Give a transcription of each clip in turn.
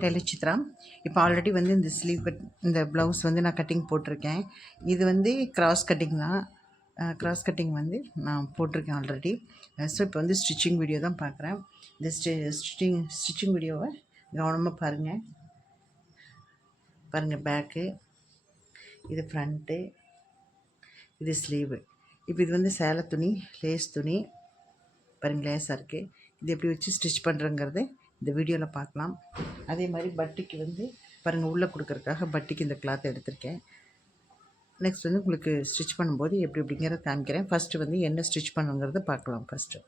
Taylor Chitra. இப்போ already வந்து இந்த ஸ்லீவ் கட் இந்த ப்ளவுஸ் வந்து நான் கட்டிங் போட்டிருக்கேன். இது வந்து கிராஸ் கட்டிங் தான். கிராஸ் கட்டிங் வந்து நான் போட்டிருக்கேன் ஆல்ரெடி. ஸோ இப்போ வந்து ஸ்டிச்சிங் வீடியோ தான் பார்க்குறேன். இந்த ஸ்டிச்சிங் வீடியோவை கவனமாக பாருங்கள். பேக்கு, இது ஃப்ரண்ட்டு, இது ஸ்லீவு. இப்போ இது வந்து சேலை துணி, லேஸ் துணி பாருங்கள், லேஸாக இருக்குது. இது எப்படி வச்சு ஸ்டிச் பண்ணுறங்கிறது இந்த வீடியோவில் பார்க்கலாம். அதே மாதிரி பட்டிக்கு வந்து பாருங்கள், உள்ளே கொடுக்குறதுக்காக பட்டிக்கு இந்த கிளாத் எடுத்திருக்கேன். நெக்ஸ்ட் வந்து உங்களுக்கு ஸ்டிச் பண்ணும்போது எப்படிங்கிறத காமிக்கிறேன். ஃபஸ்ட்டு வந்து என்ன ஸ்டிச் பண்ணுங்கிறத பார்க்கலாம். ஃபஸ்ட்டு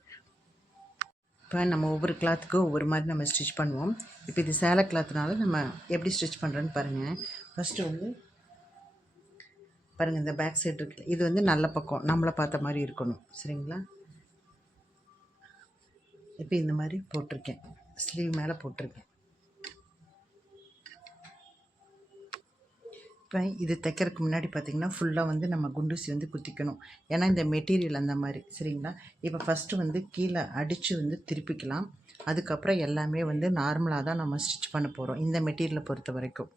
இப்போ நம்ம ஒவ்வொரு கிளாத்துக்கும் ஒவ்வொரு மாதிரி நம்ம ஸ்டிச் பண்ணுவோம். இப்போ இது சேலை கிளாத்னால நம்ம எப்படி ஸ்டிச் பண்ணுறோன்னு பாருங்கள். ஃபஸ்ட்டு வந்து பாருங்கள், இந்த பேக் சைடு இருக்குல்ல, இது வந்து நல்ல பக்கம் நம்மளை பார்த்த மாதிரி இருக்கணும், சரிங்களா? இப்போ இந்த மாதிரி போட்டிருக்கேன், ஸ்லீவ் மேலே போட்டிருக்கேன். இப்போ இது தைக்கிறதுக்கு முன்னாடி பார்த்திங்கன்னா ஃபுல்லாக வந்து நம்ம குண்டூசி வந்து குத்திக்கணும். ஏன்னா இந்த மெட்டீரியல் அந்த மாதிரி, சரிங்களா? இப்போ ஃபஸ்ட்டு வந்து கீழே அடித்து வந்து திருப்பிக்கலாம். அதுக்கப்புறம் எல்லாமே வந்து நார்மலாக தான் நம்ம ஸ்டிச் பண்ண போகிறோம் இந்த மெட்டீரியலை பொறுத்த வரைக்கும்.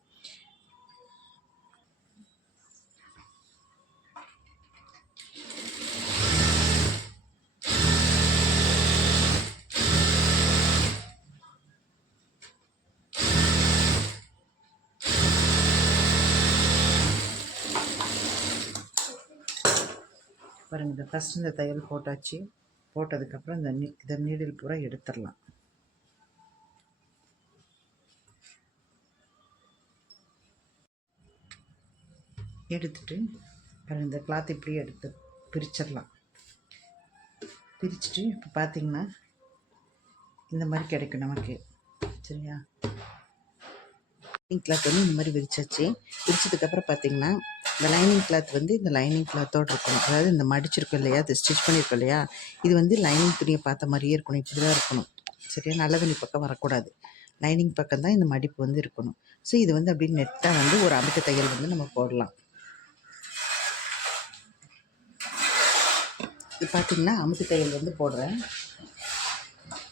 பாருங்கள், இந்த ஃபஸ்ட் இந்த தையல் போட்டாச்சு. போட்டதுக்கப்புறம் இந்த நீடில் பூரா எடுத்துடலாம். எடுத்துட்டு பாருங்கள், இந்த கிளாத் இப்படியே எடுத்து பிரிச்சிடலாம். பிரிச்சுட்டு இப்போ பார்த்திங்கன்னா இந்த மாதிரி கிடைக்கும் நமக்கு, சரியா? லைனிங் கிளாத் வந்து இந்த மாதிரி விரிச்சாச்சு. விரிச்சதுக்கப்புறம் பார்த்திங்கன்னா இந்த லைனிங் கிளாத் வந்து இந்த லைனிங் கிளாத்தோடு இருக்கணும். அதாவது இந்த மடிச்சிருக்கோம் இல்லையா, அது ஸ்டிச் பண்ணியிருக்கோம் இல்லையா, இது வந்து லைனிங் துணியை பார்த்த மாதிரியே இருக்கணும். இப்படி தான் இருக்கணும், சரியா? நல்ல துணி பக்கம் வரக்கூடாது, லைனிங் பக்கம் தான் இந்த மடிப்பு வந்து இருக்கணும். ஸோ இது வந்து அப்படி நெட்டாக வந்து ஒரு அமுக்கு தையல் வந்து நம்ம போடலாம். இது பார்த்திங்கன்னா அமுக்கு தையல் வந்து போடுறேன்.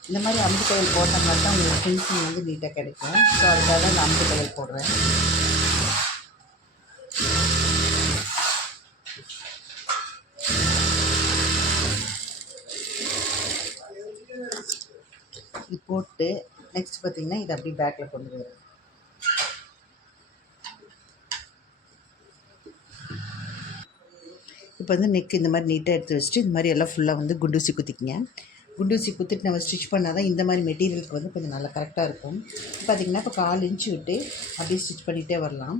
இந்த மாதிரி அமுக்கு தையல் போட்டோம்னா தான் உங்களுக்கு ஃபினிஷிங் வந்து நீட்டாக கிடைக்கும். ஸோ அதுக்காக தான் இந்த அமுக்கு தையல் போடுறேன். இது போட்டு நெக்ஸ்ட் பார்த்திங்கன்னா இதை அப்படி பேக்கில் கொண்டு வரும். இப்போ வந்து நெக் இந்த மாதிரி நீட்டாக எடுத்து வச்சுட்டு இந்த மாதிரி எல்லாம் ஃபுல்லாக வந்து குண்டூசி குத்திக்கிங்க. குண்டூசி குத்திட்டு நம்ம ஸ்டிச் பண்ணால் தான் இந்த மாதிரி மெட்டீரியலுக்கு வந்து கொஞ்சம் நல்லா கரெக்டாக இருக்கும். பார்த்திங்கன்னா இப்போ 1/4 இன்ச்சு விட்டு அப்படியே ஸ்டிச் பண்ணிகிட்டே வரலாம்.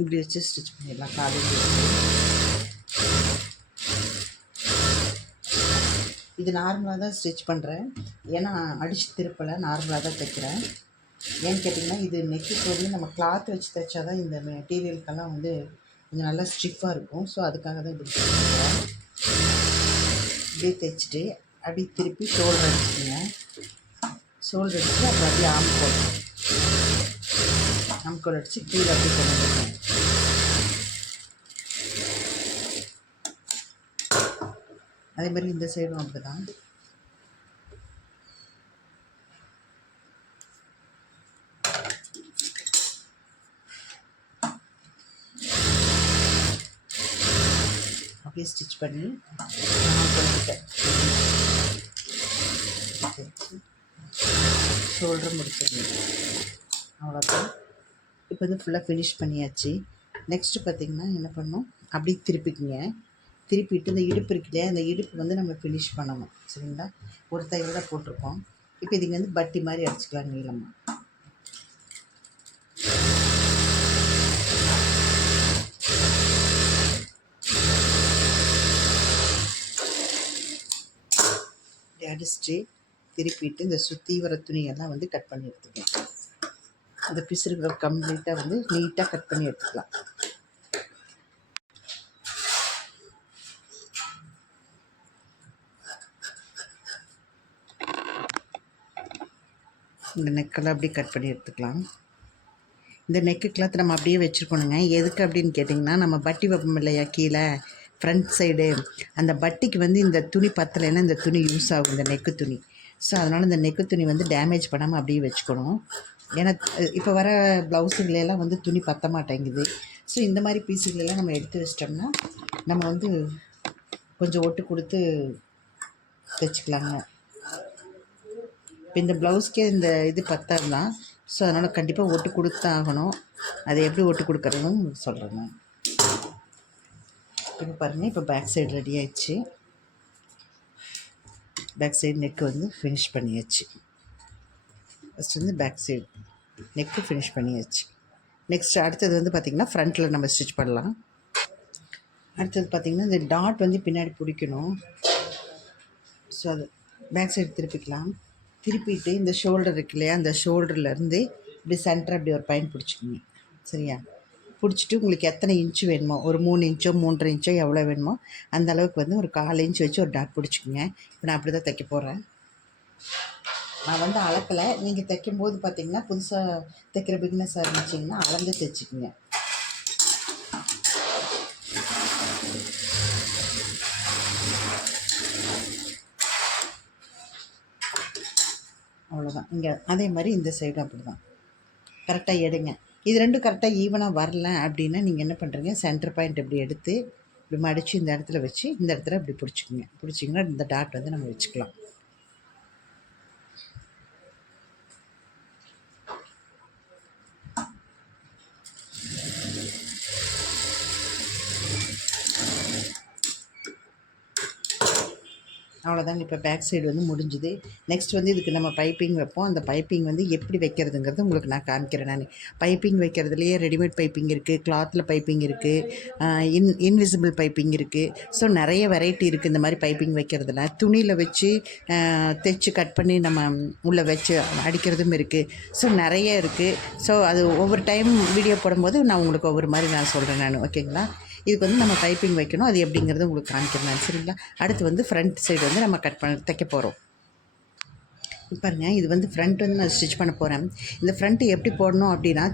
இப்படி வச்சு ஸ்டிச் பண்ணிடலாம் 1/4 இன்ச்சு விட்டு. இது நார்மலாக தான் ஸ்டிச் பண்ணுறேன், ஏன்னா அடித்து திருப்பலை, நார்மலாக தான் தைக்கிறேன். ஏன்னு கேட்டிங்கன்னா இது நெக்குக்கு வந்து நம்ம கிளாத் வச்சு தைச்சா தான் இந்த மெட்டீரியலுக்கெல்லாம் வந்து கொஞ்சம் நல்லா ஸ்டிஃபாக இருக்கும். ஸோ அதுக்காக தான் இப்படி தைக்கிறேன். இப்படியே தைச்சிட்டு அப்படியே திருப்பி ஷோல்டர் அடிச்சுக்கோங்க. ஷோல்டர் அடிச்சுட்டு அப்புறம் அப்படியே ஆம்கோல் அடித்து கீழே அப்படி கொண்டு வந்துருக்கேன். அதே மாதிரி இந்த சைடும் அப்படி தான். அப்படியே ஸ்டிச் பண்ணி ஷோல்டர் முடிச்சிடணும். அவ்வளோதான். இப்போ வந்து ஃபுல்லாக ஃபினிஷ் பண்ணியாச்சு. நெக்ஸ்ட்டு பார்த்திங்கன்னா என்ன பண்ணணும், அப்படியே திருப்பிக்குங்க. திருப்பிட்டு இந்த இடுப்பு இருக்கு இல்லையா, அந்த இடுப்பு வந்து நம்ம ஃபினிஷ் பண்ணணும், சரிங்களா? ஒரு தையல் தான் போட்டிருக்கோம். இப்போ இதுங்க வந்து பட்டி மாதிரி அடிச்சுக்கலாம் நீளமாக. இப்படி அடிச்சுட்டு திருப்பிட்டு இந்த சுற்றி வர துணியெல்லாம் வந்து கட் பண்ணி எடுத்துக்கலாம். அந்த பிசுறுகளை கம்ப்ளீட்டாக வந்து நீட்டாக கட் பண்ணி எடுத்துக்கலாம். இந்த நெக்கெல்லாம் அப்படியே கட் பண்ணி எடுத்துக்கலாம். இந்த நெக்கு கிளாத் நம்ம அப்படியே வச்சுருக்கணுங்க. எதுக்கு அப்படின்னு கேட்டிங்கன்னா, நம்ம பட்டி வைப்போம் இல்லையா கீழே ஃப்ரண்ட் சைடு, அந்த பட்டிக்கு வந்து இந்த துணி பத்தலைன்னா இந்த துணி யூஸ் ஆகும், இந்த நெக்கு துணி. ஸோ அதனால் இந்த நெக்கு துணி வந்து டேமேஜ் பண்ணாமல் அப்படியே வச்சுக்கணும். ஏன்னா இப்போ வர ப்ளவுஸுகளெல்லாம் வந்து துணி பற்ற மாட்டேங்குது. ஸோ இந்த மாதிரி பீஸுகளெல்லாம் நம்ம எடுத்து வச்சிட்டோம்னா நம்ம வந்து கொஞ்சம் ஒட்டு கொடுத்து தைச்சிக்கலாங்க. இப்போ இந்த ப்ளவுஸ்க்கே இந்த இது பத்தாது தான். ஸோ அதனால் கண்டிப்பாக ஒட்டு கொடுத்து தான் ஆகணும். அதை எப்படி ஒட்டு கொடுக்குறதுன்னு சொல்கிறேங்க. இப்போ பாருங்கள், இப்போ பேக் சைடு ரெடி ஆயிடுச்சு. பேக் சைடு நெக்கு வந்து ஃபினிஷ் பண்ணியாச்சு. ஃபஸ்ட் வந்து பேக் சைடு நெக்கு ஃபினிஷ் பண்ணியாச்சு. நெக்ஸ்ட் அடுத்தது வந்து பார்த்திங்கன்னா ஃப்ரண்ட்டில் நம்ம ஸ்டிச் பண்ணலாம். அடுத்தது பார்த்திங்கன்னா இந்த டாட் வந்து பின்னாடி பிடிக்கணும். ஸோ அது பேக் சைடு திருப்பிக்கலாம். திருப்பிட்டு இந்த ஷோல்டர் இருக்கு இல்லையா, அந்த ஷோல்டர்லேருந்து இப்படி சென்டர் அப்படி ஒரு பாயிண்ட் பிடிச்சிக்கோங்க. சரியா? பிடிச்சிட்டு உங்களுக்கு எத்தனை இன்ச்சு வேணுமோ, ஒரு 3 இன்ச்சோ 3.5 இன்ச்சோ எவ்வளோ வேணுமோ அந்த அளவுக்கு வந்து ஒரு 1/4 இன்ச் வச்சு ஒரு டாட் பிடிச்சிக்கோங்க. இப்போ நான் அப்படி தான் தைக்க போகிறேன். நான் வந்து அளக்கலை. நீங்கள் தைக்கும்போது பார்த்திங்கன்னா புதுசாக தைக்கிற பிகினஸாக இருந்துச்சிங்கன்னா அளந்து தைச்சிக்கோங்க. அவ்வளோதான். இங்கே அதே மாதிரி இந்த சைடும் அப்படி தான் கரெக்டாக எடுங்க. இது ரெண்டும் கரெக்டாக ஈவனாக வரல அப்படின்னா நீங்கள் என்ன பண்ணுறீங்க, சென்டர் பாயிண்ட் இப்படி எடுத்து இப்படி மடித்து இந்த இடத்துல வச்சு இந்த இடத்துல இப்படி பிடிச்சிக்கோங்க. பிடிச்சிங்கன்னா இந்த டாட் வந்து நம்ம வச்சுக்கலாம். அவ்வளோதாங்க. இப்போ பேக் சைடு வந்து முடிஞ்சுது. நெக்ஸ்ட் வந்து இதுக்கு நம்ம பைப்பிங் வைப்போம். அந்த பைப்பிங் வந்து எப்படி வைக்கிறதுங்கிறது உங்களுக்கு நான் காமிக்கிறேன். நான் பைப்பிங் வைக்கிறதுலையே ரெடிமேட் பைப்பிங் இருக்குது, கிளாத்தில் பைப்பிங் இருக்குது, இன்விசிபிள் பைப்பிங் இருக்குது. ஸோ நிறைய வெரைட்டி இருக்குது இந்த மாதிரி பைப்பிங் வைக்கிறதுல. துணியில் வச்சு தைச்சி கட் பண்ணி நம்ம உள்ளே வச்சு அடிக்கிறதும் இருக்குது. ஸோ நிறைய இருக்குது. ஸோ அது ஒவ்வொரு டைம் வீடியோ போடும்போது நான் உங்களுக்கு ஒவ்வொரு மாதிரி நான் சொல்கிறேன் நான். ஓகேங்களா? இதுக்கு வந்து நம்ம பைப்பிங் வைக்கணும். அது எப்படிங்கிறது உங்களுக்கு காமிக்கிறேன். சரிங்களா? அடுத்து வந்து ஃப்ரண்ட் சைடு வந்து நம்ம தைக்க போகிறோம். பாருங்க, இது வந்து ஃப்ரண்ட் வந்து நான் ஸ்டிச் பண்ண போகிறேன். இந்த ஃப்ரண்ட்டு எப்படி போடணும் அப்படின்னா,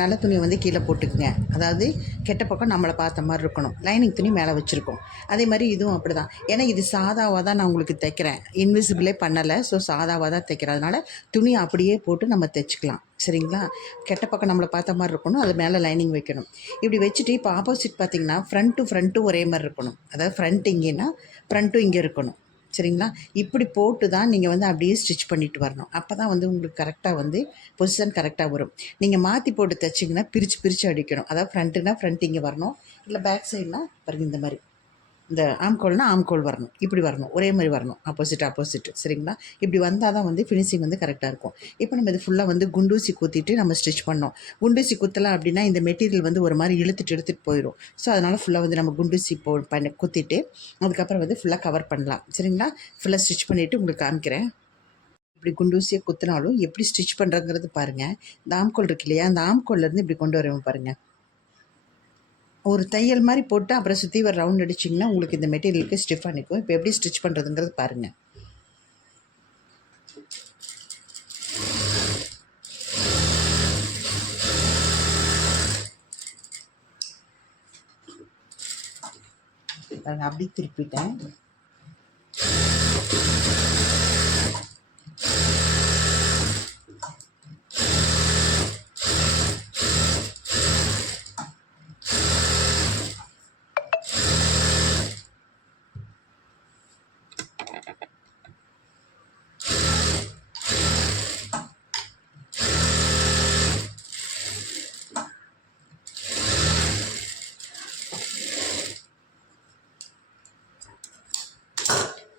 நல்ல துணியை வந்து கீழே போட்டுக்குங்க. அதாவது கெட்ட பக்கம் நம்மளை பார்த்த மாதிரி இருக்கணும். லைனிங் துணி மேலே வச்சுருக்கோம். அதே மாதிரி இதுவும் அப்படி தான். ஏன்னா இது சாதாவாக தான் நான் உங்களுக்கு தைக்கிறேன், இன்விசிபிளே பண்ணலை. ஸோ சாதாவாக தான் தைக்கிறேன். அதனால் துணி அப்படியே போட்டு நம்ம தைச்சிக்கலாம். சரிங்களா? கெட்ட பக்கம் நம்மளை பார்த்த மாதிரி இருக்கணும், அது மேலே லைனிங் வைக்கணும். இப்படி வச்சுட்டு இப்போ ஆப்போசிட் பார்த்திங்கன்னா ஃப்ரண்ட்டும் ஒரே மாதிரி இருக்கணும். அதாவது ஃப்ரண்ட் இங்கேன்னா ஃப்ரண்ட்டும் இங்கே இருக்கணும். சரிங்களா? இப்படி போட்டு தான் நீங்கள் வந்து அப்படியே ஸ்டிச் பண்ணிட்டு வரணும். அப்போ தான் வந்து உங்களுக்கு கரெக்டாக வந்து பொசிஷன் கரெக்டாக வரும். நீங்கள் மாற்றி போட்டு தைச்சிங்கன்னா பிரித்து அடிக்கணும். அதாவது ஃப்ரண்ட்டுனா ஃப்ரண்ட் இங்கே வரணும், இல்லை பேக் சைடுனா பாருங்க இந்த மாதிரி, இந்த ஆம்கோல்னால் ஆம்கோல் வரணும், இப்படி வரணும், ஒரே மாதிரி வரணும், ஆப்போசிட். சரிங்களா? இப்படி வந்தால் தான் வந்து ஃபினிஷிங் வந்து கரெக்டாக இருக்கும். இப்போ நம்ம இது ஃபுல்லாக வந்து குண்டூசி குத்திட்டு நம்ம ஸ்டிச் பண்ணோம். குண்டூசி குத்தலாம் அப்படின்னா இந்த மெட்டீரியல் வந்து ஒரு மாதிரி இழுத்துட்டு போயிடும். ஸோ அதனால் ஃபுல்லாக வந்து நம்ம குண்டூசி குத்திட்டு அதுக்கப்புறம் வந்து ஃபுல்லாக கவர் பண்ணலாம். சரிங்களா? ஃபுல்லாக ஸ்டிச் பண்ணிவிட்டு உங்களுக்கு காமிக்கிறேன். இப்படி குண்டூசியை குத்தினாலும் எப்படி ஸ்டிச் பண்ணுறங்கிறது பாருங்கள். இந்த ஆம்கோல் இருக்கு இல்லையா, அந்த ஆம்கோல்லேருந்து இப்படி கொண்டு வரவும் பாருங்கள். ஒரு தையல் மாதிரி போட்டு அப்புறம் சுற்றி ஒரு ரவுண்ட் அடிச்சிங்கன்னா உங்களுக்கு இந்த மெட்டீரியலுக்கு ஸ்டிஃப் பண்ணிக்கும். இப்போ எப்படி ஸ்டிச் பண்ணுறதுங்கிறது பாருங்கள். பாருங்கள், அப்படி திருப்பிட்டேன்.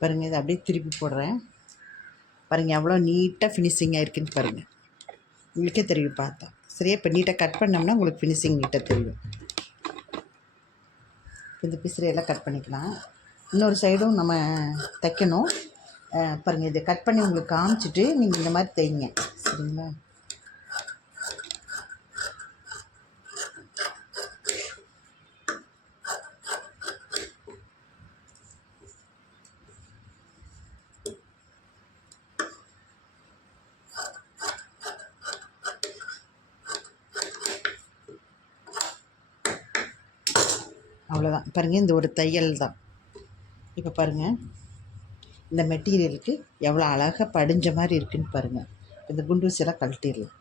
பாருங்கள், இதை அப்படியே திருப்பி போடுறேன். பாருங்கள் எவ்வளோ நீட்டாக ஃபினிஷிங் ஆகிருக்குன்னு பாருங்கள். உங்களுக்கே தெரியும் பார்த்தா. சரியா? இப்போ நீட்டாக கட் பண்ணோம்னா உங்களுக்கு ஃபினிஷிங் நீட்டாக தெரியும். இந்த பிசிறையெல்லாம் கட் பண்ணிக்கலாம். இன்னொரு சைடும் நம்ம தைக்கணும். பாருங்கள், இதை கட் பண்ணி உங்களுக்கு காமிச்சிட்டு நீங்கள் இந்த மாதிரி தைங்க. சரிங்களா? அவ்வளோதான். பாருங்கள், இந்த ஒரு தையல் தான். இப்போ பாருங்கள், இந்த மெட்டீரியலுக்கு எவ்வளோ அழகாக படிஞ்ச மாதிரி இருக்குதுன்னு பாருங்கள். இந்த குண்டூசியெல்லாம் கழட்டிடலாம்.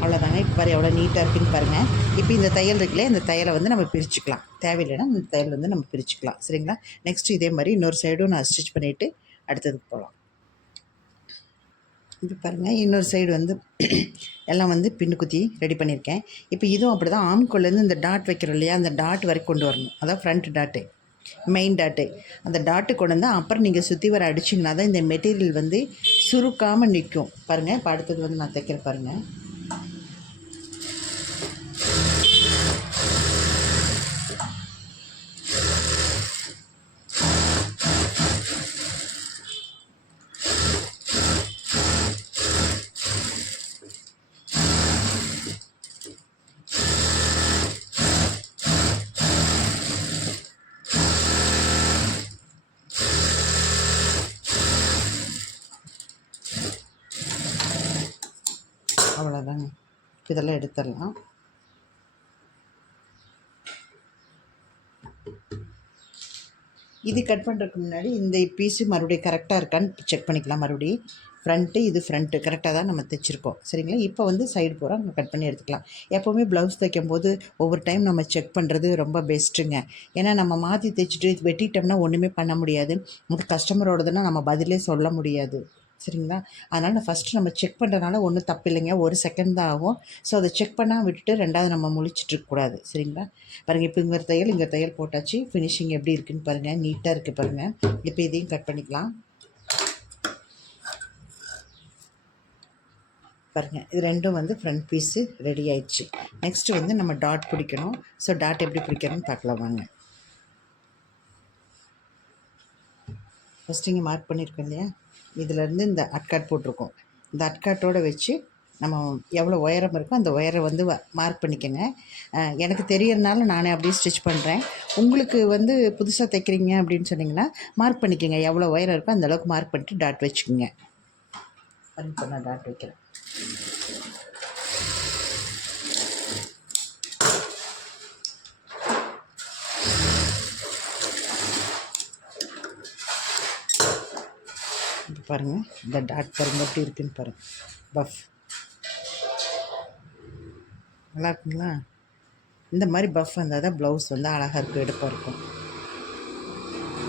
அவ்வளோதாங்க. இப்போ பாரு எவ்வளோ நீட்டாக இருக்குன்னு பாருங்கள். இப்போ இந்த தையல் இருக்குல்லையே, இந்த தையலை வந்து நம்ம பிரிச்சுக்கலாம். தேவையில்லைன்னா இந்த தையல் வந்து நம்ம பிரிச்சுக்கலாம். சரிங்களா? நெக்ஸ்ட்டு இதே மாதிரி இன்னொரு சைடும் நான் ஸ்டிச் பண்ணிவிட்டு அடுத்ததுக்கு போகலாம். இது பாருங்கள், இன்னொரு சைடு வந்து எல்லாம் வந்து பின்னு குத்தி ரெடி பண்ணியிருக்கேன். இப்போ இதுவும் அப்படி தான், ஆம்கோல்லேருந்து இந்த டாட் வைக்கிறோம் இல்லையா, அந்த டாட் வரைக்கும் கொண்டு வரணும். அதான் ஃப்ரண்ட் டாட்டு, மெயின் டாட்டு. அந்த டாட்டு கொண்டு வந்தால் அப்புறம் நீங்கள் சுற்றி வர அடிச்சிங்கன்னா தான் இந்த மெட்டீரியல் வந்து சுருக்காமல் நிற்கும். பாருங்கள், இப்போ அடுத்தது வந்து நான் தைக்கிறேன் பாருங்கள். அவ்வளோதாங்க. இதெல்லாம் எடுத்துடலாம். இது கட் பண்ணுறதுக்கு முன்னாடி இந்த பீஸு மறுபடியும் கரெக்டாக இருக்கான்னு செக் பண்ணிக்கலாம். மறுபடியும் ஃப்ரண்ட்டு, இது ஃப்ரண்ட்டு கரெக்டாக தான் நம்ம தைச்சிருக்கோம். சரிங்களா? இப்போ வந்து சைடு பூரா நம்ம கட் பண்ணி எடுத்துக்கலாம். எப்போவுமே ப்ளவுஸ் தைக்கும்போது ஒவ்வொரு டைம் நம்ம செக் பண்ணுறது ரொம்ப பெஸ்ட்டுங்க. ஏன்னா நம்ம மாற்றி தைச்சிட்டு வெட்டிட்டோம்னா ஒன்றுமே பண்ண முடியாது. அது கஸ்டமரோடதுன்னா நம்ம பதிலே சொல்ல முடியாது. சரிங்களா? அதனால் நான் ஃபஸ்ட்டு நம்ம செக் பண்ணுறதுனால ஒன்றும் தப்பு இல்லைங்க. 1 செகண்ட் தான் ஆகும். ஸோ அதை செக் பண்ணால் விட்டுட்டு 2வது நம்ம முழிச்சிட்ருக்கக்கூடாது. சரிங்களா? பாருங்கள், இப்போ இங்கே தையல் போட்டாச்சு. ஃபினிஷிங் எப்படி இருக்குதுன்னு பாருங்கள். நீட்டாக இருக்குது பாருங்கள். இப்போ இதையும் கட் பண்ணிக்கலாம். பாருங்கள், இது ரெண்டும் வந்து ஃப்ரண்ட் பீஸு ரெடி ஆயிடுச்சு. நெக்ஸ்ட்டு வந்து நம்ம டாட் பிடிக்கணும். ஸோ டாட் எப்படி பிடிக்கணும்னு பார்க்கலாம் வாங்க. ஃபஸ்ட்டு இங்கே மார்க் பண்ணியிருக்கோம் இல்லையா, இதிலேருந்து இந்த அட்காட் போட்டிருக்கோம். இந்த அட்காட்டோடு வச்சு நம்ம எவ்வளோ உயரம் இருக்கோ அந்த உயரம் வந்து மார்க் பண்ணிக்கோங்க. எனக்கு தெரியறதுனால நானே அப்படியே ஸ்டிச் பண்ணுறேன். உங்களுக்கு வந்து புதுசாக தைக்கிறீங்க அப்படின்னு சொன்னிங்கன்னா மார்க் பண்ணிக்கோங்க. எவ்வளோ உயரம் இருக்கோ அந்தளவுக்கு மார்க் பண்ணிட்டு டாட் வச்சுக்கோங்க. இப்போ நான் டாட் வைக்கிறேன். பாருங்கள், இந்த டாட் பாருங்கள் எப்படி இருக்குன்னு பாருங்கள். பஃப் நல்லா இருக்குங்களா? இந்த மாதிரி பஃப் வந்தால் தான் ப்ளவுஸ் வந்து அழகாக இருக்கும், எடுப்பாக இருக்கும்.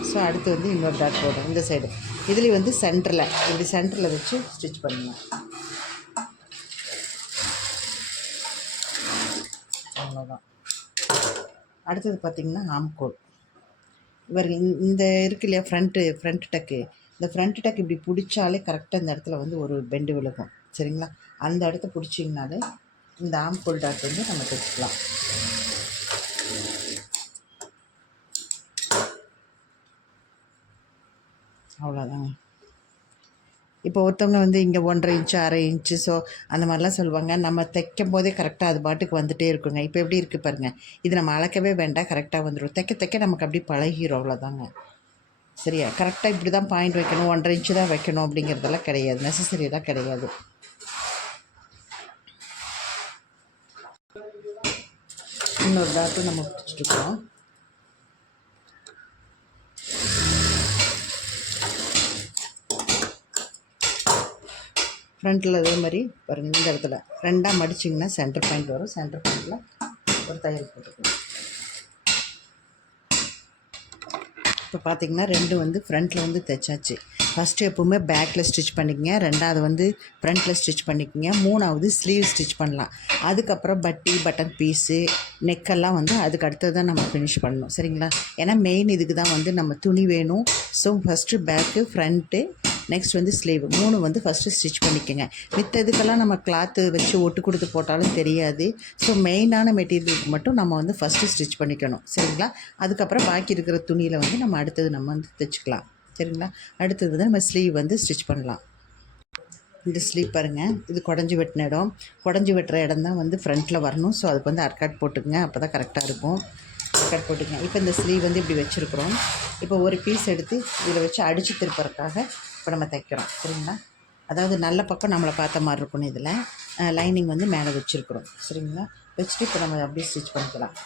ஸோ அடுத்து வந்து இன்னொரு டாட் போடுறோம் இந்த சைடு. இதுலேயும் வந்து சென்டரில் இப்படி சென்டரில் வச்சு ஸ்டிச் பண்ணுங்கள். அவ்வளோதான். அடுத்தது பார்த்திங்கன்னா ஆம்கோல். இவர் இந்த இருக்கு இல்லையா, ஃப்ரண்ட் டக்கு. இந்த ஃப்ரண்ட் டக் இப்படி பிடிச்சாலே கரெக்டாக இந்த இடத்துல வந்து ஒரு பெண்டு விழுகும். சரிங்களா? அந்த இடத்த பிடிச்சிங்கனாலே இந்த ஆம்கோல் டாட் வந்து நம்ம தைச்சிக்கலாம். அவ்வளோதாங்க. இப்போ ஒருத்தவங்க வந்து இங்கே 1.5 இன்ச்சு 1/2 இன்ச்சு ஸோ அந்த மாதிரிலாம் சொல்லுவாங்க. நம்ம தைக்கும் போதே கரெக்டாக அது பாட்டுக்கு வந்துகிட்டே இருக்குங்க. இப்போ எப்படி இருக்குது பாருங்கள். இது நம்ம அளக்கவே வேண்டாம், கரெக்டாக வந்துடும். தைக்க நமக்கு அப்படி பழகிடும். அவ்வளோதாங்க. சரியா? கரெக்டாக இப்படி தான் பாயிண்ட் வைக்கணும், 1.5 இன்ச்சு தான் வைக்கணும் அப்படிங்கிறதெல்லாம் கிடையாது. நெசசரியெல்லாம் கிடையாது. இன்னொரு டாட்டும் நம்ம பிடிச்சிட்ருக்கோம். ஃப்ரண்ட்டில் அதே மாதிரி பாருங்கள், இந்த இடத்துல 2ஆக மடிச்சிங்கன்னா சென்டர் பாயிண்ட் வரும். சென்டர் பாயிண்டில் ஒரு தையல் போட்டுக்கலாம். இப்போ பார்த்திங்கன்னா 2 வந்து ஃப்ரண்ட்டில் வந்து தைச்சாச்சு. ஃபஸ்ட்டு எப்போவுமே பேக்கில் ஸ்டிச் பண்ணிக்கங்க, 2வது வந்து ஃப்ரண்ட்டில் ஸ்டிச் பண்ணிக்கோங்க, 3வது ஸ்லீவ் ஸ்டிச் பண்ணலாம். அதுக்கப்புறம் பட்டன் பீஸு நெக்கெல்லாம் வந்து அதுக்கு அடுத்தது தான் நம்ம ஃபினிஷ் பண்ணணும். சரிங்களா? ஏன்னா மெயின் இதுக்கு தான் வந்து நம்ம துணி வேணும். So first back, front, next வந்து ஸ்லீவ் 3 வந்து ஃபஸ்ட்டு ஸ்டிச் பண்ணிக்கோங்க. மித்த இதுக்கெல்லாம் நம்ம கிளாத்து வச்சு ஒட்டு கொடுத்து போட்டாலும் தெரியாது. ஸோ மெயினான மெட்டீரியலுக்கு மட்டும் நம்ம வந்து ஃபஸ்ட்டு ஸ்டிச் பண்ணிக்கணும். சரிங்களா? அதுக்கப்புறம் பாக்கி இருக்கிற துணியில் வந்து நம்ம அடுத்தது நம்ம வந்து தைச்சிக்கலாம். சரிங்களா? அடுத்தது வந்து நம்ம ஸ்லீவ் வந்து ஸ்டிச் பண்ணலாம். இந்த ஸ்லீவ் பாருங்கள், இது குடஞ்சி வெட்டின இடம். குடஞ்சி வெட்டுற இடம் தான் வந்து ஃப்ரண்ட்டில் வரணும். ஸோ அதுக்கு வந்து அர்காட் போட்டுக்குங்க, அப்போ தான் கரெக்டாக இருக்கும். அர்காட் போட்டுக்கங்க. இப்போ இந்த ஸ்லீவ் வந்து இப்படி வச்சுருக்குறோம். இப்போ ஒரு பீஸ் எடுத்து இதில் வச்சு அடித்து திருப்பறதுக்காக இப்போ நம்ம தைக்கிறோம். சரிங்களா? அதாவது நல்ல பக்கம் நம்மளை பார்த்த மாதிரி இருக்கணும். இதில் லைனிங் வந்து மேலே வச்சுருக்குறோம். சரிங்களா? வச்சுட்டு இப்போ நம்ம அப்படியே ஸ்டிச் பண்ணிக்கலாம்.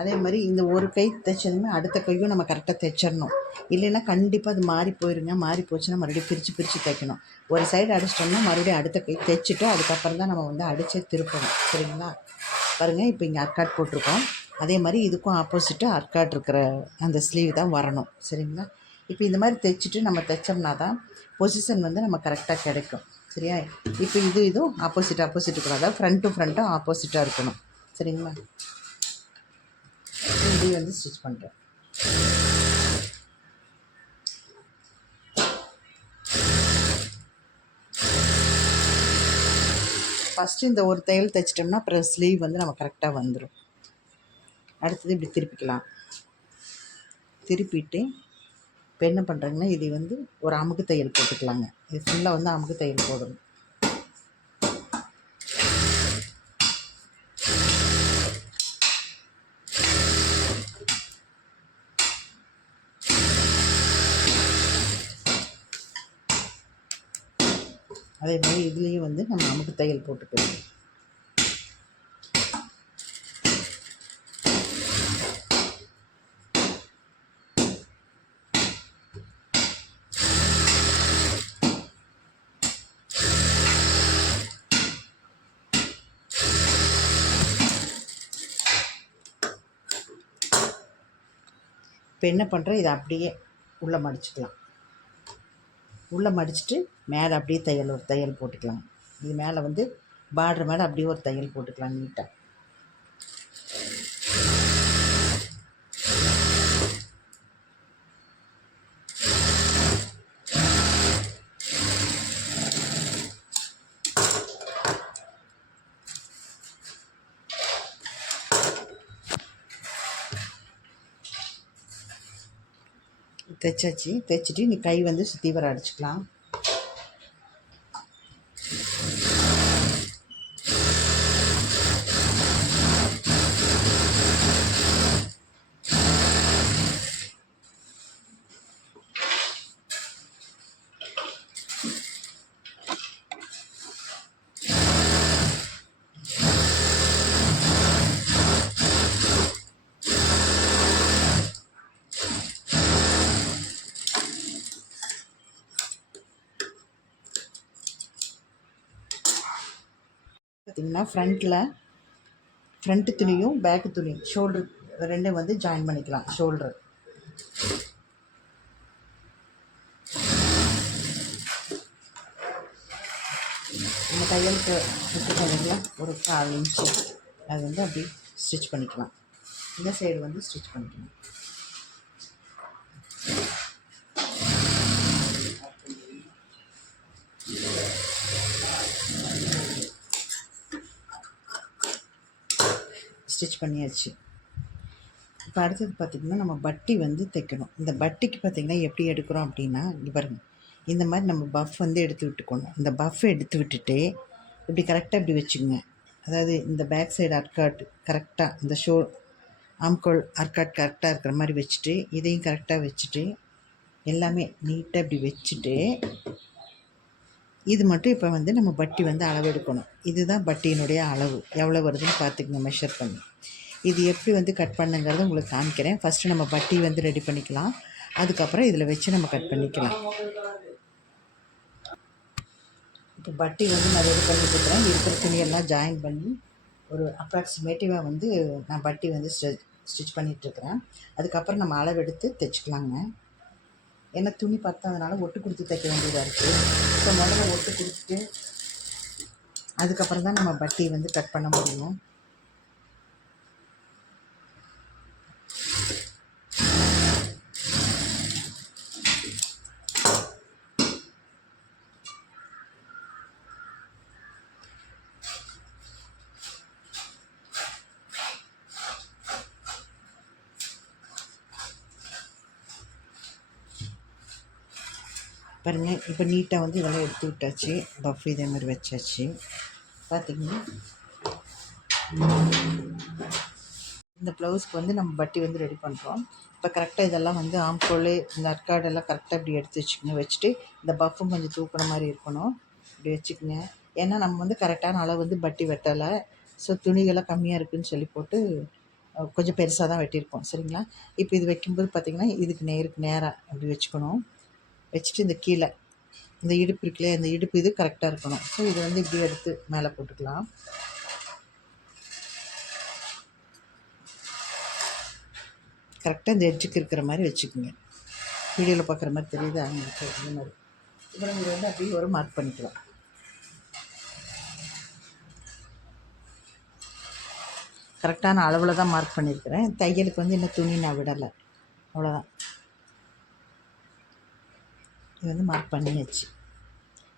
அதே மாதிரி இந்த ஒரு கை தைச்சதுமே அடுத்த கையும் நம்ம கரெக்டாக தைச்சிடணும். இல்லைன்னா கண்டிப்பாக அது மாறி போயிருங்க. மாறி போச்சுன்னா மறுபடியும் பிரித்து தைக்கணும். ஒரு சைடு அடிச்சிட்டோம்னா மறுபடியும் அடுத்த கை தைச்சிட்டு அதுக்கப்புறம் தான் நம்ம வந்து அடித்து திருப்பணும். சரிங்களா? பாருங்கள், இப்போ இங்கே அர்க்காட் போட்டிருக்கோம். அதே மாதிரி இதுக்கும் ஆப்போசிட்டு அர்க்காட் இருக்கிற அந்த ஸ்லீவ் தான் வரணும். சரிங்களா? இப்போ இந்த மாதிரி தைச்சிட்டு நம்ம தைச்சோம்னா தான் பொசிஷன் வந்து நம்ம கரெக்டாக கிடைக்கும். சரியா? இப்போ இதுவும் ஆப்போசிட் இருக்கணும். அதாவது ஃப்ரண்ட்டும் ஆப்போசிட்டாக இருக்கணும். சரிங்களா? இது வந்து ஸ்டிச் பண்ணுறேன். ஃபஸ்ட்டு இந்த ஒரு தையல் தைச்சிட்டோம்னா அப்புறம் ஸ்லீவ் வந்து நம்ம கரெக்டாக வந்துடும். அடுத்தது இப்படி திருப்பிக்கலாம். திருப்பிட்டு இப்போ என்ன பண்ணுறேங்கன்னா இது வந்து ஒரு அமுக்கு தையல் போட்டுக்கலாங்க. இது ஃபுல்லாக வந்து அமுக்கு தையல் போடணும். அதே மாதிரி இதுலேயும் வந்து நம்ம அமுக்கு தையல் போட்டுக்கலாம். இப்போ என்ன பண்ணுறேன், இதை அப்படியே உள்ளே மடிச்சுக்கலாம். உள்ளே மடிச்சுட்டு மேலே அப்படியே ஒரு தையல் போட்டுக்கலாம். இது மேலே வந்து பார்டர் மேலே அப்படியே ஒரு தையல் போட்டுக்கலாம் நீட்டாக. தைச்சாச்சு. தைச்சிட்டு நீ கை வந்து சுற்றி வர அடிச்சுக்கலாம். பார்த்திங்கன்னா ஃப்ரண்ட்டு துணியும் பேக்கு துணியும் ஷோல்டர் ரெண்டும் வந்து ஜாயின் பண்ணிக்கலாம். ஷோல்டர் இந்த தையலுக்கு விட்டுக்கோங்களா ஒரு 4 இன்ச்சு அது வந்து அப்படி ஸ்டிச் பண்ணிக்கலாம். இந்த சைடு வந்து ஸ்டிச் பண்ணிக்கலாம். ஸ்டிச் பண்ணியாச்சு. இப்போ அடுத்தது பார்த்திங்கன்னா நம்ம பட்டி வந்து தைக்கணும். இந்த பட்டிக்கு பார்த்திங்கன்னா எப்படி எடுக்கிறோம் அப்படின்னா, இங்கே பாருங்கள், இந்த மாதிரி நம்ம பஃப் வந்து எடுத்து விட்டுக்கணும். இந்த பஃப் எடுத்து விட்டுட்டு இப்படி கரெக்டாக இப்படி வச்சுக்கோங்க. அதாவது இந்த பேக் சைடு அர்க்காட் கரெக்டாக இந்த ஆம்கோல் அர்க்காட் கரெக்டாக இருக்கிற மாதிரி வச்சுட்டு இதையும் கரெக்டாக வச்சுட்டு எல்லாமே நீட்டாக இப்படி வச்சுட்டு இது மட்டும் இப்போ வந்து நம்ம பட்டி வந்து அளவு எடுக்கணும். இதுதான் பட்டியினுடைய அளவு எவ்வளோ வருதுன்னு பார்த்துக்கங்க மெஷர் பண்ணி. இது எப்படி வந்து கட் பண்ணுங்கிறத உங்களுக்கு காமிக்கிறேன். ஃபஸ்ட்டு நம்ம பட்டி வந்து ரெடி பண்ணிக்கலாம். அதுக்கப்புறம் இதில் வச்சு நம்ம கட் பண்ணிக்கலாம். இப்போ பட்டி வந்து நான் ரெடி பண்ணி கொடுக்குறேன். இருக்கிற துணியெல்லாம் ஜாயின் பண்ணி ஒரு அப்ராக்சிமேட்டிவாக வந்து நான் பட்டி வந்து ஸ்டிச் பண்ணிகிட்ருக்கிறேன். அதுக்கப்புறம் நம்ம அளவு எடுத்து தைச்சிக்கலாங்க. ஏன்னா துணி பத்தாதனால ஒட்டு கொடுத்து தைக்க வேண்டியதாக இருக்குது. ஸோ முதல்ல ஒட்டு கொடுத்துட்டு அதுக்கப்புறம் தான் நம்ம பட்டி வந்து கட் பண்ண முடியும். பாருங்கள். இப்போ நீட்டாக வந்து இதெல்லாம் எடுத்து விட்டாச்சு. பஃப் இதே மாதிரி வச்சாச்சு. பார்த்திங்கன்னா இந்த ப்ளவுஸ்க்கு வந்து நம்ம பட்டி வந்து ரெடி பண்ணுறோம். இப்போ கரெக்டாக இதெல்லாம் வந்து ஆம்கோல் இந்த அர்க்காடெல்லாம் கரெக்டாக இப்படி எடுத்து வச்சுக்கணும். வச்சுட்டு இந்த பஃப்பும் கொஞ்சம் தூக்குற மாதிரி இருக்கணும். இப்படி வச்சுக்கோங்க. ஏன்னா நம்ம வந்து கரெக்டான அளவு வந்து பட்டி வெட்டலை. ஸோ துணிகள்லாம் கம்மியாக இருக்குதுன்னு சொல்லி போட்டு கொஞ்சம் பெருசாக தான் வெட்டியிருக்கோம். சரிங்களா? இப்போ இது வைக்கும்போது பார்த்திங்கன்னா இதுக்கு நேராக அப்படி வச்சுக்கணும். வச்சுட்டு இந்த கீழே இந்த இடுப்பு இருக்குல்லையே, இந்த இடுப்பு இது கரெக்டாக இருக்கணும். ஸோ இதை வந்து இப்படி எடுத்து மேலே போட்டுக்கலாம். கரெக்டாக இந்த எட்ஜுக்கு இருக்கிற மாதிரி வச்சுக்கோங்க. வீடியோவில் பார்க்குற மாதிரி தெரியுது அவங்களுக்கு இந்த மாதிரி. இப்போ நம்ம இதை வந்து அப்படியே ஒரு மார்க் பண்ணிக்கலாம். கரெக்டான அளவில் தான் மார்க் பண்ணியிருக்கிறேன். தையலுக்கு வந்து இன்னும் துணி நான் விடலை. அவ்வளோதான். இது வந்து மார்க் பண்ணியாச்சு.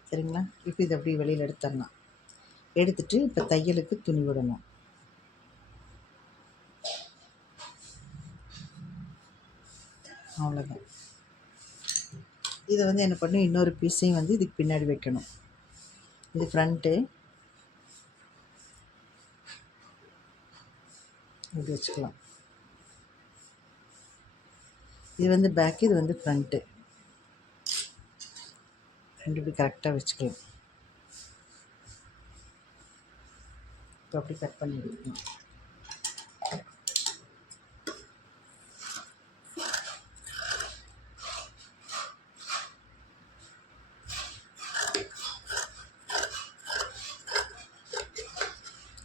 சரிங்களா? இப்போ இதை அப்படியே வெளியில் எடுத்துடலாம். எடுத்துட்டு இப்போ தையலுக்கு துணி விடணும். அவ்வளோதான். இதை வந்து என்ன பண்ணணும், இன்னொரு பீஸையும் வந்து இதுக்கு பின்னாடி வைக்கணும். இது ஃப்ரண்ட்டு இப்படி வச்சுக்கலாம். இது வந்து பேக்கு, இது வந்து ஃப்ரண்ட்டு. ரெண்டு இப்படி கரெக்டாக வச்சுக்கலாம். இப்போ அப்படி கட் பண்ணி எடுக்கணும்.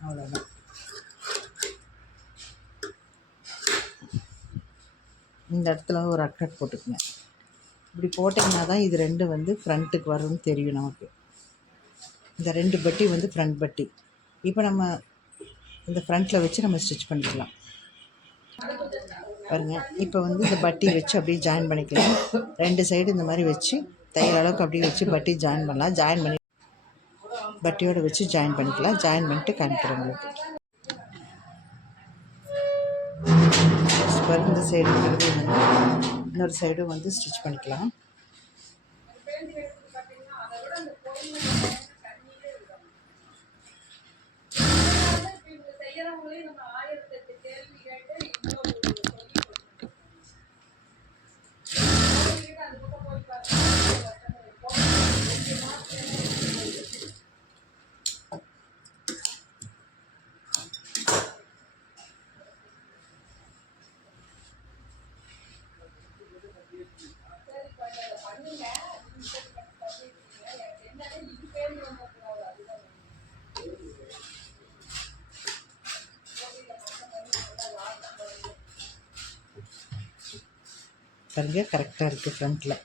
அவ்வளோதான். இந்த இடத்துல ஒரு அக்கட் போட்டுக்குங்க. இப்படி போட்டிங்கன்னா தான் இது ரெண்டு வந்து ஃப்ரண்ட்டுக்கு வரும்னு தெரியும் நமக்கு. இந்த ரெண்டு பட்டி வந்து ஃப்ரண்ட் பட்டி. இப்போ நம்ம இந்த ஃப்ரண்ட்டில் வச்சு நம்ம ஸ்டிச் பண்ணிக்கலாம். பாருங்கள். இப்போ வந்து இந்த பட்டி வச்சு அப்படியே ஜாயின் பண்ணிக்கலாம். ரெண்டு சைடு இந்த மாதிரி வச்சு தையல் அளவுக்கு அப்படியே வச்சு பட்டி ஜாயின் பண்ணலாம். ஜாயின் பண்ணி பட்டியோடு வச்சு ஜாயின் பண்ணிக்கலாம். ஜாயின் பண்ணிட்டு காமிக்கிறேன் உங்களுக்கு. இந்த சைடு இன்னொரு சைடும் வந்து ஸ்டிச் பண்ணிக்கலாம். பாருங்க, கரெக்டாக இருக்குது. ஃப்ரண்ட்டில்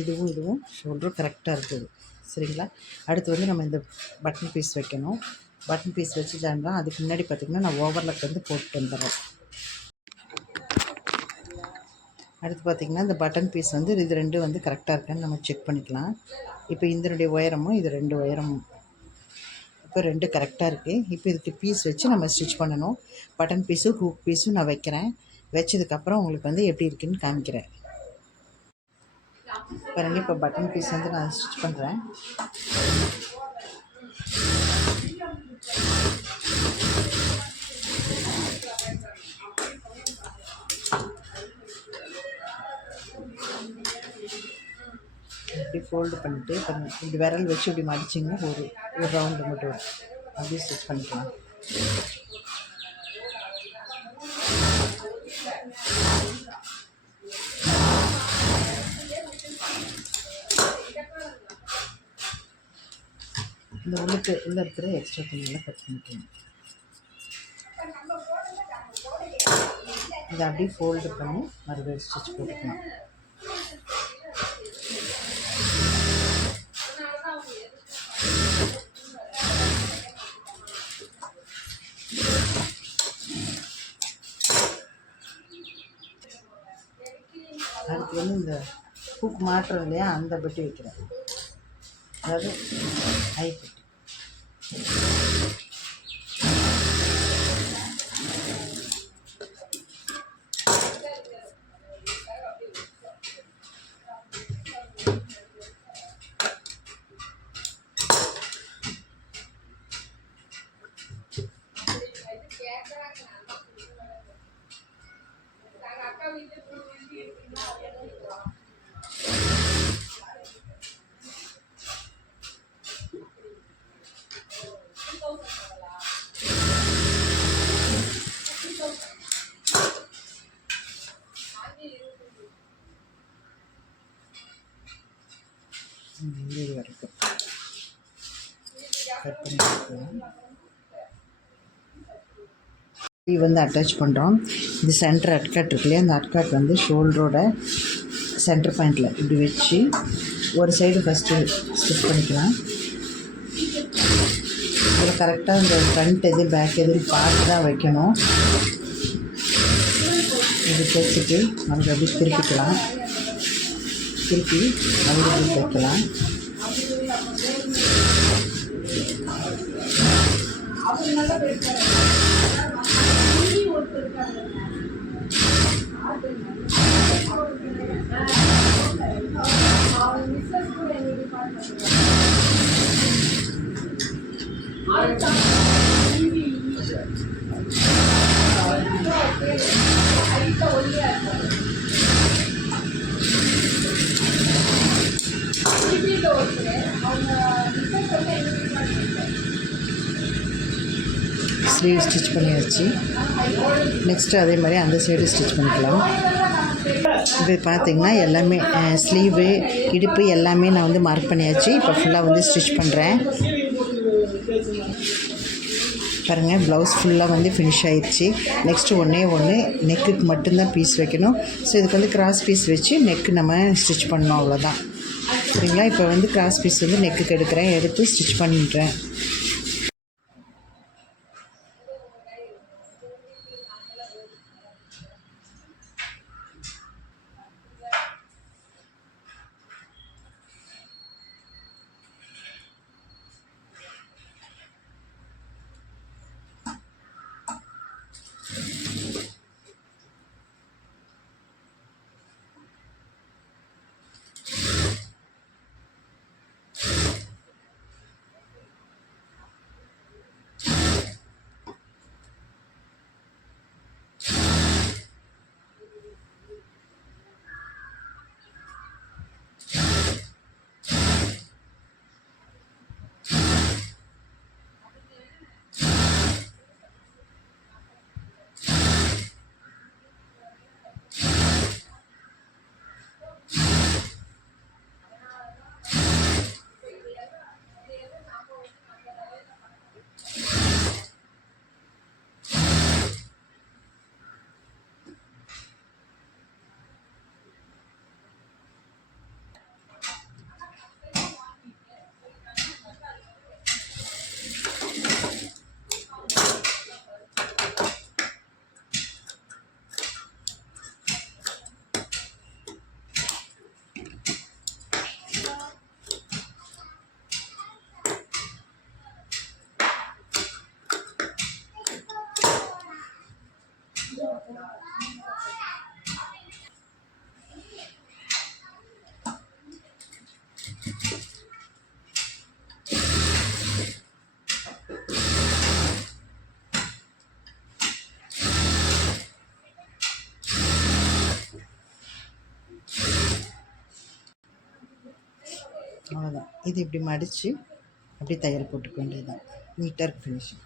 இதுவும் ஷோல்டரும் கரெக்டாக இருக்குது. சரிங்களா? அடுத்து வந்து நம்ம இந்த பட்டன் பீஸ் வைக்கணும். பட்டன் பீஸ் வச்சு ஜாயின் பண்ணலாம். அதுக்கு முன்னாடி பார்த்திங்கன்னா நான் ஓவர்லாக் வந்து போட்டு வந்துடுறேன். அடுத்து பார்த்திங்கன்னா இந்த பட்டன் பீஸ் வந்து இது ரெண்டும் வந்து கரெக்டாக இருக்கான்னு நம்ம செக் பண்ணிக்கலாம். இப்போ இதனுடைய உயரமும் இது ரெண்டு உயரமும் இப்போ ரெண்டு கரெக்டாக இருக்குது. இப்போ இதுக்கு பீஸ் வச்சு நம்ம ஸ்டிச் பண்ணணும். பட்டன் பீஸும் ஹூக் பீஸும் நான் வைக்கிறேன். வச்சதுக்கப்புறம் உங்களுக்கு வந்து எப்படி இருக்குன்னு காமிக்கிறேன். பாருங்கள். இப்போ பட்டன் பீஸ் வந்து நான் ஸ்டிச் பண்ணுறேன். இப்படி ஃபோல்டு பண்ணிவிட்டு இப்படி விரல் வச்சு இப்படி மடிச்சிங்கன்னா ஒரு ரவுண்டு மட்டும் அப்படியே ஸ்டிச் பண்ணிக்கலாம். இந்த உள்ளே இருக்கிற எக்ஸ்ட்ரா துணியெல்லாம் கட் பண்ணிக்கலாம். இதை அப்படியே ஃபோல்டு பண்ணி மறுபடியும் ஸ்டிச் போட்டுக்கலாம். அடுத்து வந்து இந்த ஹூக் மாட்டுறோம் இல்லையா, அந்த பட்டி வைக்கிறேன். அதாவது ஐ பட்டி. இது வரைக்கும் கட் பண்ணிக்கலாம். இது வந்து அட்டாச் பண்ணுறோம். இது சென்டர் அட்கட் இருக்கு இல்லையா, அந்த அட்கட் வந்து ஷோல்டரோட சென்டர் பாயிண்டில் இப்படி வச்சு ஒரு சைடு ஃபஸ்ட்டு ஸ்டிச் பண்ணிக்கலாம். இதில் கரெக்டாக இந்த ஃப்ரண்ட் எது பேக் எதுன்னு பார்த்து தான் வைக்கணும். இது தைச்சிட்டு நமக்கு அப்படி திருப்பிக்கலாம். திருப்பி மறுபடியும் தைக்கலாம். ஸ்லீவ் ஸ்டிச் பண்ணியாச்சு. நெக்ஸ்ட்டு அதே மாதிரி அந்த சைடு ஸ்டிச் பண்ணிக்கலாம். இப்போ பார்த்திங்கன்னா எல்லாமே ஸ்லீவு இடுப்பு எல்லாமே நான் வந்து மார்க் பண்ணியாச்சு. இப்போ ஃபுல்லாக வந்து ஸ்டிச் பண்ணுறேன். பாருங்கள், ப்ளவுஸ் ஃபுல்லாக வந்து ஃபினிஷ் ஆகிடுச்சு. நெக்ஸ்ட்டு ஒன்று நெக்குக்கு மட்டும்தான் பீஸ் வைக்கணும். ஸோ இதுக்கு வந்து கிராஸ் பீஸ் வச்சு நெக்கு நம்ம ஸ்டிச் பண்ணணும், அவ்வளோதான். சரிங்களா? இப்போ வந்து கிராஸ் பீஸ் வந்து நெக்குக்கு எடுத்து ஸ்டிச் பண்ணிடுறேன். அவ்வளோதான். இது இப்படி மடித்து அப்படி தையல் போட்டுக்க வேண்டியது தான். நீட்டாக இருக்குது ஃபினிஷிங்.